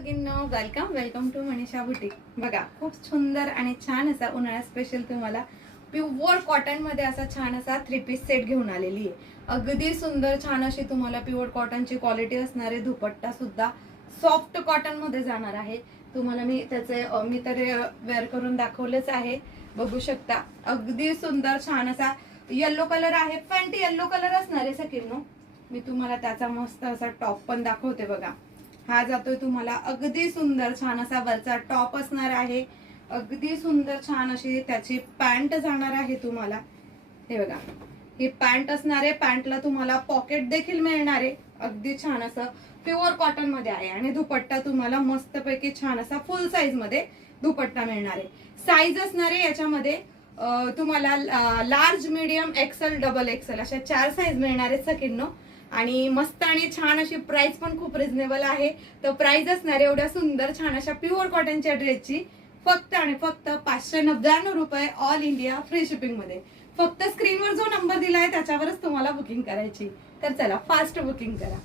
सगळ्यांना welcome to Manisha boutique. बघा खूप सुंदर आणि छान असा उन्हाळा स्पेशल तुम्हाला प्युअर कॉटन मध्ये असा छान असा 3 पीस सेट घेऊन आलेली आहे। अगदी सुंदर छान अशी तुम्हाला प्युअर कॉटनची क्वालिटी असणारे दुपट्टा सुद्धा सॉफ्ट कॉटन मध्ये जाणार आहे। तुम्हाला मी त्याचे मी तर वेअर करून दाखवलेच आहे, बघू शकता। अगदी सुंदर छान असा येलो कलर आहे, फॅन्टी येलो कलर असणार आहे सगळ्यांनो। मी तुम्हाला त्याचा मस्त असा टॉप पण दाखवते बघा। हा जातोय तुम्हाला अगदी सुंदर छान असा वरचा टॉप असणार आहे, अगदी सुंदर छान अशी त्याची पॅन्ट जाणार आहे तुम्हाला। हे बघा ही पॅन्ट असणार आहे, पॅन्टला तुम्हाला पॉकेट देखील मिळणार आहे, अगदी छान असं प्युअर कॉटन मध्ये आहे। आणि दुपट्टा तुम्हाला मस्तपैकी छान असा फुल साईज मध्ये दुपट्टा मिळणार आहे। साईज असणार आहे याच्यामध्ये तुम्हाला large, medium, XL, double XL अशा 4 साईज मिळणार आहेत सगळ्यांना। आणि मस्त आणि छान अशी प्राइस पण खूप रिझनेबल आहे। तर प्राइस असणार एवढ्या सुंदर छान अशा प्युअर कॉटनच्या ड्रेसची फक्त आणि फक्त 599 रुपये, ऑल इंडिया फ्री शिपिंग मध्ये। फक्त स्क्रीनवर जो नंबर दिला आहे त्याच्यावरच तुम्हाला बुकिंग करायची। तर चला फास्ट बुकिंग करा।